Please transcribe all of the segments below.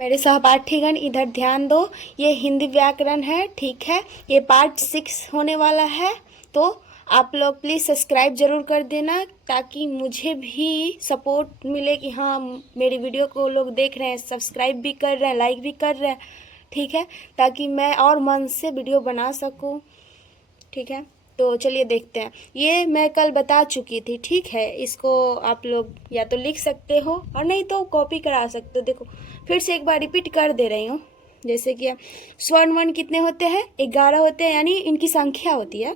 मेरे सहपाठीगण इधर ध्यान दो। ये हिंदी व्याकरण है, ठीक है। ये पार्ट 6 होने वाला है, तो आप लोग प्लीज़ सब्सक्राइब ज़रूर कर देना ताकि मुझे भी सपोर्ट मिले कि हाँ मेरी वीडियो को लोग देख रहे हैं, सब्सक्राइब भी कर रहे हैं, लाइक भी कर रहे हैं, ठीक है, ताकि मैं और मन से वीडियो बना सकूँ, ठीक है। तो चलिए देखते हैं। ये मैं कल बता चुकी थी, ठीक है। इसको आप लोग या तो लिख सकते हो और नहीं तो कॉपी करा सकते हो। देखो फिर से एक बार रिपीट कर दे रही हूँ। जैसे कि स्वर्ण वर्ण कितने होते हैं? 11 होते हैं, यानी इनकी संख्या होती है।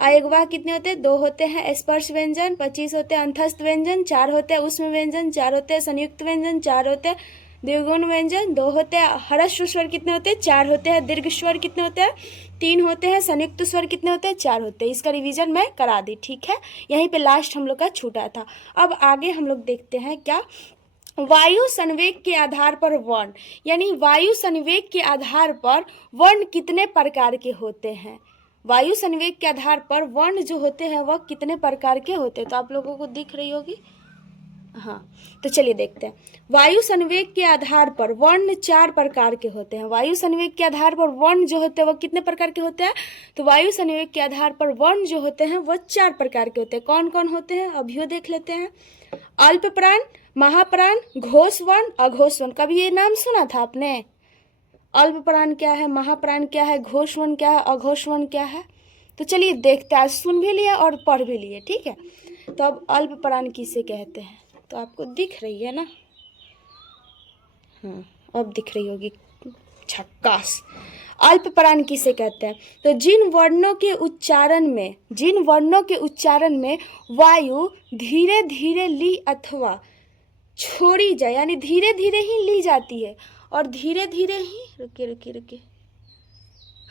अयगवाह कितने होते हैं? 2 होते हैं। स्पर्श व्यंजन 25 होते हैं। अंतस्थ व्यंजन 4 होते हैं। उष्म व्यंजन 4 होते हैं। संयुक्त व्यंजन 4 होते हैं। द्विगुण व्यंजन 2 होते हैं। ह्रस्व स्वर कितने होते हैं? 4 होते हैं। दीर्घ स्वर कितने होते हैं? 3 होते हैं। संयुक्त स्वर कितने होते हैं? 4 होते हैं। इसका रिवीजन मैं करा दी, ठीक है। यहीं पे लास्ट हम लोग का छूटा था। अब आगे हम लोग देखते हैं क्या, वायु संवेग के आधार पर वर्ण, यानी वायु संवेग के आधार पर वर्ण कितने प्रकार के होते हैं। वायु संवेग के आधार पर वर्ण जो होते हैं वह कितने प्रकार के होते हैं, तो आप लोगों को दिख रही होगी। हाँ, तो चलिए देखते हैं। वायु संवेग के आधार पर वर्ण 4 प्रकार के होते हैं। वायु संवेग के आधार पर वर्ण जो होते हैं वह कितने प्रकार के होते हैं, तो वायु संवेग के आधार पर वर्ण जो होते हैं वह 4 प्रकार के होते हैं। कौन कौन होते हैं अभियो देख लेते हैं। अल्प प्राण, महाप्राण, घोष वर्ण, अघोष वर्ण। कभी ये नाम सुना था आपने? अल्प प्राण क्या है, महाप्राण क्या है, घोष वर्ण क्या है, अघोष वर्ण क्या है? तो चलिए देखते हैं। आज सुन भी लिए और पढ़ भी लिए, ठीक है। तो अब अल्प प्राण किसे कहते हैं, तो आपको दिख रही है ना? हाँ, अब दिख रही होगी, झक्कास। अल्प प्राण किसे कहते हैं, तो जिन वर्णों के उच्चारण में वायु धीरे धीरे ली अथवा छोड़ी जाए, यानी धीरे धीरे ही ली जाती है और धीरे धीरे ही रुकिए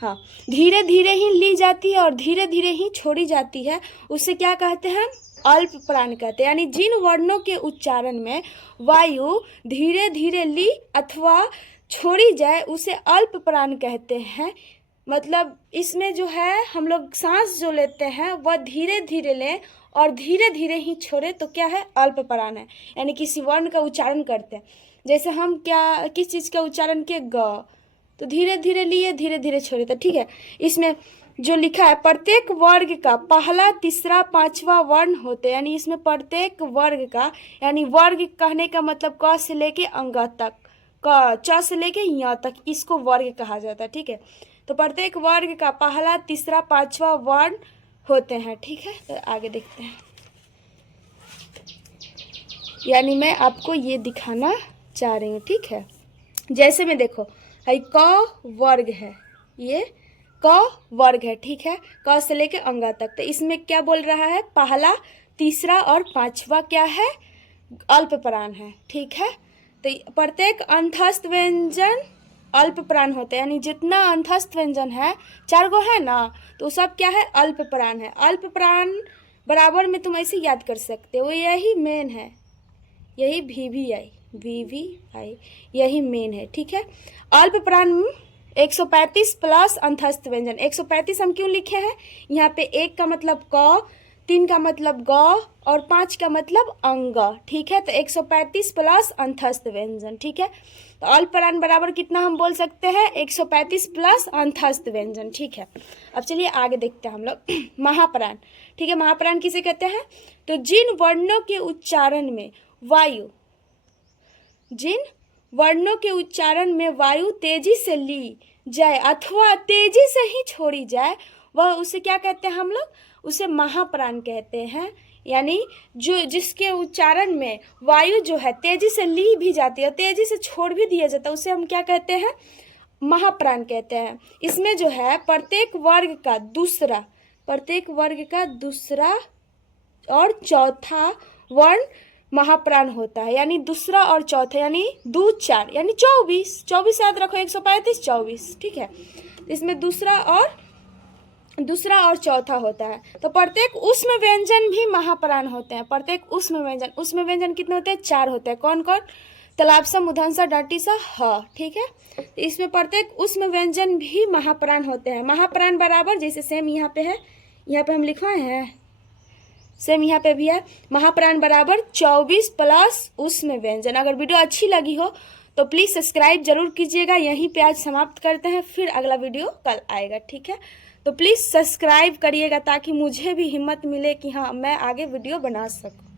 हाँ, धीरे धीरे ही ली जाती है और धीरे धीरे ही छोड़ी जाती है, उसे क्या कहते हैं? अल्प प्राण कहते हैं। यानी जिन वर्णों के उच्चारण में वायु धीरे धीरे ली अथवा छोड़ी जाए उसे अल्प प्राण कहते हैं। मतलब इसमें जो है हम लोग सांस जो लेते हैं वह धीरे धीरे लें और धीरे धीरे ही छोड़े तो क्या है? अल्प प्राण है। यानी किसी वर्ण का उच्चारण करते हैं, जैसे हम क्या किस चीज़ का उच्चारण किए? ग, तो धीरे धीरे लिए धीरे धीरे छोड़े, तो ठीक है। इसमें जो लिखा है प्रत्येक वर्ग का पहला, तीसरा, पांचवा वर्ण होते हैं। यानी इसमें प्रत्येक वर्ग का, यानी वर्ग कहने का मतलब क से लेके अंग तक, क च से लेके य तक, इसको वर्ग कहा जाता है, ठीक है। तो प्रत्येक वर्ग का पहला, तीसरा, पांचवा वर्ण होते हैं, ठीक है। तो आगे देखते हैं। यानी मैं आपको ये दिखाना चाह रही हूँ, ठीक है। जैसे में देखो, है क वर्ग है, ये क वर्ग है, ठीक है। क से लेके अंगा तक। तो इसमें क्या बोल रहा है? पहला, तीसरा और पांचवा क्या है? अल्प प्राण है, ठीक है। तो प्रत्येक अंतस्थ व्यंजन अल्प प्राण होते हैं, यानी जितना अंतस्थ व्यंजन है 4 गो है ना, तो सब क्या है? अल्प प्राण है। अल्प प्राण बराबर में तुम ऐसे याद कर सकते हो, यही मेन है, यही VVI यही मेन है, ठीक है। अल्प प्राण 135 प्लस अंतस्थ व्यंजन। 135 हम क्यों लिखे हैं? यहाँ पे 1 का मतलब क, 3 का मतलब ग और 5 का मतलब अंग, ठीक है। तो 135 प्लस अंतस्थ व्यंजन, ठीक है। तो अल्प प्राण बराबर कितना हम बोल सकते हैं? 135 प्लस अंतस्थ व्यंजन, ठीक है। अब चलिए आगे देखते हैं हम लोग। महाप्राण, ठीक है। महाप्राण किसे कहते हैं? तो जिन वर्णों के उच्चारण में वायु, जिन वर्णों के उच्चारण में वायु तेजी से ली जाए अथवा तेजी से ही छोड़ी जाए वह उसे क्या कहते हैं हम लोग? उसे महाप्राण कहते हैं। यानी जो जिसके उच्चारण में वायु जो है तेजी से ली भी जाती है, तेजी से छोड़ भी दिया जाता है, उसे हम क्या कहते हैं? महाप्राण कहते हैं। इसमें जो है प्रत्येक वर्ग का दूसरा और चौथा वर्ण महाप्राण होता है। यानी दूसरा और चौथा, यानी 2 4 यानी 24 याद रखो, 135 24, ठीक है। इसमें दूसरा और चौथा होता है। तो प्रत्येक उसमें व्यंजन भी महाप्राण होते हैं। प्रत्येक उसमें व्यंजन कितने होते हैं? 4 होते हैं। कौन कौन? तलाबसा, मुधनसा, डांटीसा, ह, ठीक है। तो इसमें प्रत्येक उसमें व्यंजन भी महाप्राण होते हैं। महाप्राण बराबर जैसे सेम यहाँ पे है, यहाँ पे हम लिखवाए हैं, सेम यहाँ पे भी है। महाप्राण बराबर 24 प्लस उसमें व्यंजन। अगर वीडियो अच्छी लगी हो तो प्लीज़ सब्सक्राइब जरूर कीजिएगा। यहीं पे आज समाप्त करते हैं, फिर अगला वीडियो कल आएगा, ठीक है। तो प्लीज़ सब्सक्राइब करिएगा ताकि मुझे भी हिम्मत मिले कि हाँ मैं आगे वीडियो बना सकूँ।